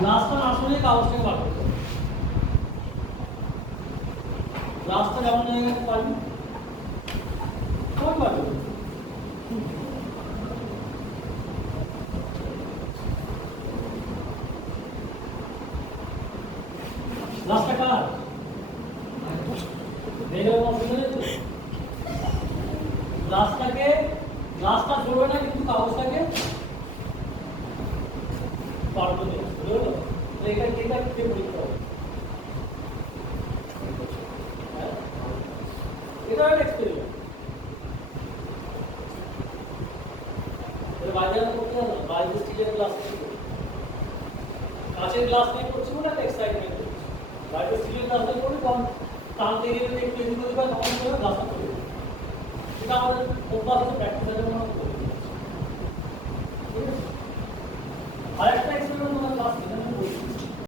গ্লাসটা আসলে কাগজ থেকে বার করতে হবে। গ্লাসটা যেমন জায়গায় পারবি সব বার করবে। গ্লাসটা কার গ্লাসটাকে গ্লাসটা ধরবে না কিন্তু কাগজটাকে বার করতে হবে। বুঝলো তো এটা এটা কে বলতে হবে এটা একটা এক্সপেরিমেন্ট। বাজারে করতে হবে বাইরে স্টিলের গ্লাস থেকে কাঁচের গ্লাস নিয়ে করছি বলে একটা এক্সাইটমেন্ট করছি। বাইরে স্টিলের গ্লাস নিয়ে করলে তখন টানতে গেলে একটু এদিক ওদিক হয় তখন গ্লাসটা করে এটা আমাদের অভ্যাস প্র্যাকটিস